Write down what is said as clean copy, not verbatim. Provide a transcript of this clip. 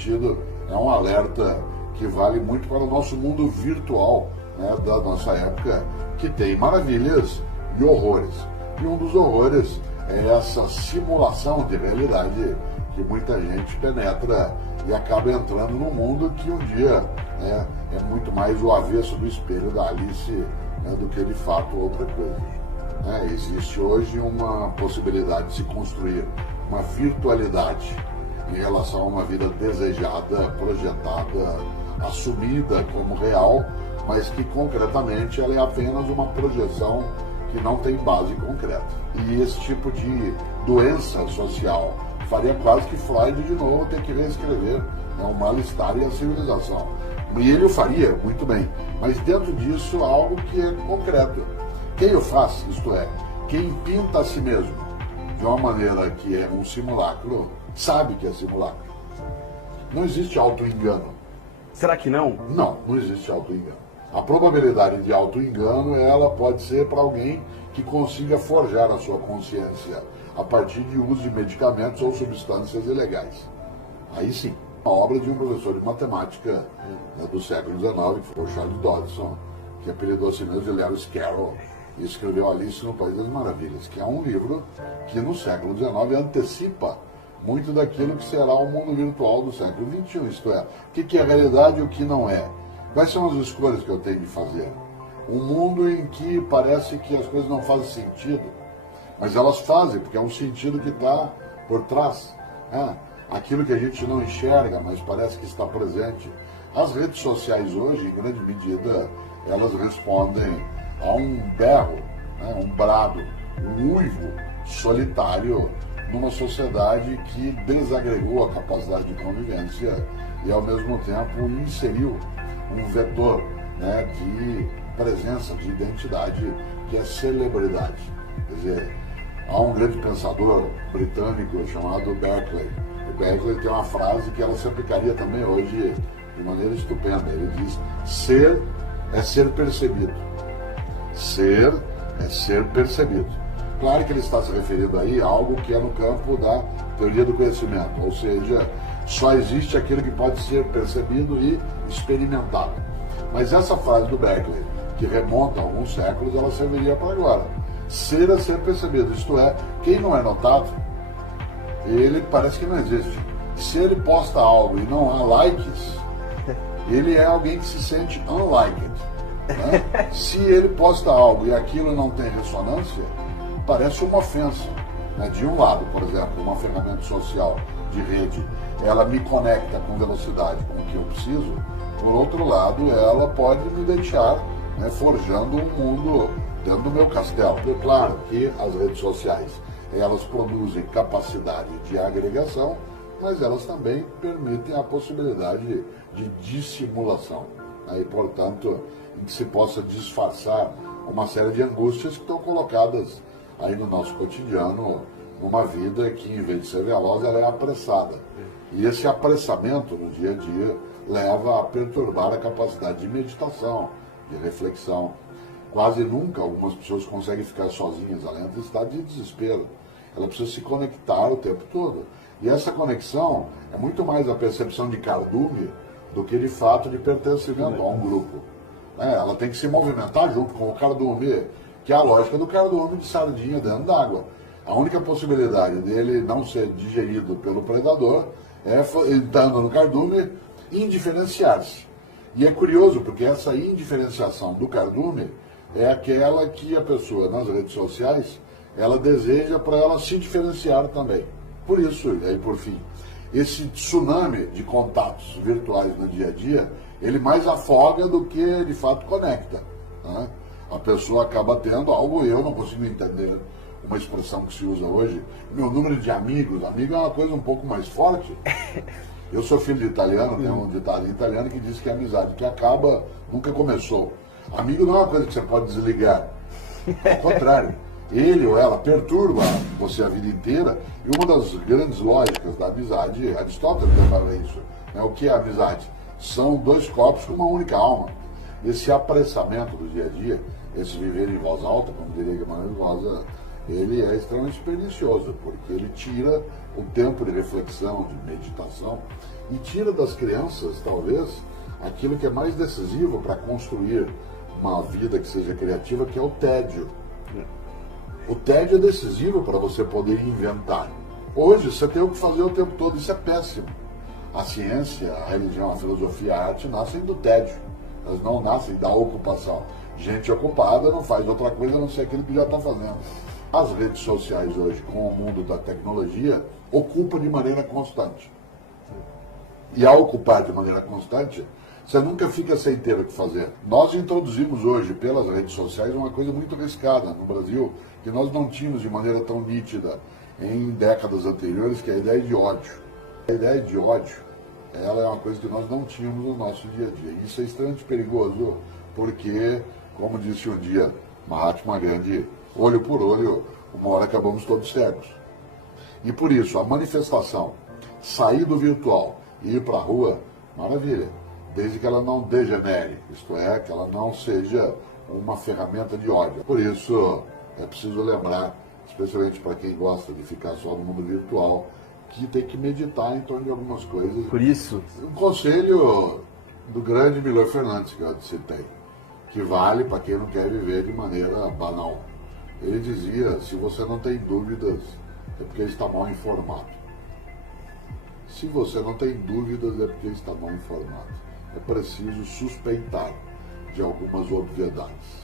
sentido, é um alerta que vale muito para o nosso mundo virtual, né, da nossa época, que tem maravilhas e horrores. E um dos horrores é essa simulação de realidade que muita gente penetra e acaba entrando num mundo que um dia, né, é muito mais o avesso do espelho da Alice, né, do que de fato outra coisa. Existe hoje uma possibilidade de se construir uma virtualidade em relação a uma vida desejada, projetada, assumida como real, mas que concretamente ela é apenas uma projeção que não tem base concreta. E esse tipo de doença social faria quase que Freud de novo ter que reescrever, né, o Mal-Estar e a Civilização. E ele o faria muito bem, mas dentro disso há algo que é concreto. Quem o faz, isto é, quem pinta a si mesmo de uma maneira que é um simulacro, sabe que é simulacro. Não existe auto-engano. Será que não? Não existe auto-engano. A probabilidade de auto-engano, ela pode ser para alguém que consiga forjar a sua consciência a partir de uso de medicamentos ou substâncias ilegais. Aí sim. A obra de um professor de matemática, né, do século XIX, que foi o Charles Dodson, que apelidou a si mesmo de Lewis Carroll, e escreveu Alice no País das Maravilhas, que é um livro que no século XIX antecipa muito daquilo que será o mundo virtual do século XXI, isto é, o que é realidade e o que não é. Quais são as escolhas que eu tenho de fazer? Um mundo em que parece que as coisas não fazem sentido, mas elas fazem, porque é um sentido que está por trás. Aquilo que a gente não enxerga, mas parece que está presente. As redes sociais hoje, em grande medida, elas respondem a um berro, né, um brado, um uivo solitário numa sociedade que desagregou a capacidade de convivência e, ao mesmo tempo, inseriu um vetor, né, de presença, de identidade, que é celebridade. Quer dizer, há um grande pensador britânico chamado Berkeley. O Berkeley tem uma frase que ela se aplicaria também hoje de maneira estupenda. Ele diz: ser é ser percebido. Ser é ser percebido. Claro que ele está se referindo aí a algo que é no campo da teoria do conhecimento, ou seja, só existe aquilo que pode ser percebido e experimentado. Mas essa frase do Berkeley, que remonta a alguns séculos, ela serviria para agora. Ser é ser percebido, isto é, quem não é notado, ele parece que não existe. Se ele posta algo e não há likes, ele é alguém que se sente unliked. Né? Se ele posta algo e aquilo não tem ressonância, parece uma ofensa. Né? De um lado, por exemplo, uma ferramenta social de rede, ela me conecta com velocidade com o que eu preciso. Por outro lado, ela pode me deixar, né, forjando um mundo dentro do meu castelo. É claro que as redes sociais, elas produzem capacidade de agregação, mas elas também permitem a possibilidade de dissimulação. Né? E, portanto, em que se possa disfarçar uma série de angústias que estão colocadas aí no nosso cotidiano, numa vida que, em vez de ser veloz, ela é apressada. E esse apressamento no dia a dia leva a perturbar a capacidade de meditação, de reflexão. Quase nunca algumas pessoas conseguem ficar sozinhas, ela entra em estado de desespero. Ela precisa se conectar o tempo todo. E essa conexão é muito mais a percepção de cardume do que de fato de pertencimento a um grupo. Ela tem que se movimentar junto com o cardume, que é a lógica do cardume de sardinha dentro d'água. A única possibilidade dele não ser digerido pelo predador é, entrando no cardume, indiferenciar-se. E é curioso, porque essa indiferenciação do cardume é aquela que a pessoa nas redes sociais, ela deseja para ela se diferenciar também. Por isso, e aí por fim, esse tsunami de contatos virtuais no dia a dia, ele mais afoga do que de fato conecta. Né? A pessoa acaba tendo algo, eu não consigo entender uma expressão que se usa hoje, meu número de amigos, amigo é uma coisa um pouco mais forte. Eu sou filho de italiano, tem um ditado italiano que diz que a amizade que acaba nunca começou. Amigo não é uma coisa que você pode desligar. Ao contrário, ele ou ela perturba você a vida inteira. E uma das grandes lógicas da amizade, Aristóteles falava isso, né? O que é amizade? São dois corpos com uma única alma. Esse apressamento do dia a dia, esse viver em voz alta, como diria Guimarães Rosa, ele é extremamente pernicioso, porque ele tira o tempo de reflexão, de meditação, e tira das crianças, talvez, aquilo que é mais decisivo para construir uma vida que seja criativa, que é o tédio. O tédio é decisivo para você poder inventar. Hoje você tem o que fazer o tempo todo, isso é péssimo. A ciência, a religião, a filosofia, a arte nascem do tédio. Elas não nascem da ocupação. Gente ocupada não faz outra coisa a não ser aquilo que já está fazendo. As redes sociais hoje, com o mundo da tecnologia, ocupam de maneira constante. E ao ocupar de maneira constante, você nunca fica sem ter o que fazer. Nós introduzimos hoje, pelas redes sociais, uma coisa muito arriscada no Brasil, que nós não tínhamos de maneira tão nítida em décadas anteriores, que é a ideia de ódio. A ideia de ódio, ela é uma coisa que nós não tínhamos no nosso dia a dia. Isso é extremamente perigoso, porque, como disse um dia Mahatma Gandhi, olho por olho, uma hora acabamos todos cegos. E por isso, a manifestação, sair do virtual e ir para a rua, maravilha, desde que ela não degenere, isto é, que ela não seja uma ferramenta de ódio. Por isso, é preciso lembrar, especialmente para quem gosta de ficar só no mundo virtual, que tem que meditar em torno de algumas coisas. Por isso, Um conselho do grande Milor Fernandes, que eu citei, que vale para quem não quer viver de maneira banal. Ele dizia, se você não tem dúvidas, é porque está mal informado. Se você não tem dúvidas, é porque está mal informado. É preciso suspeitar de algumas obviedades.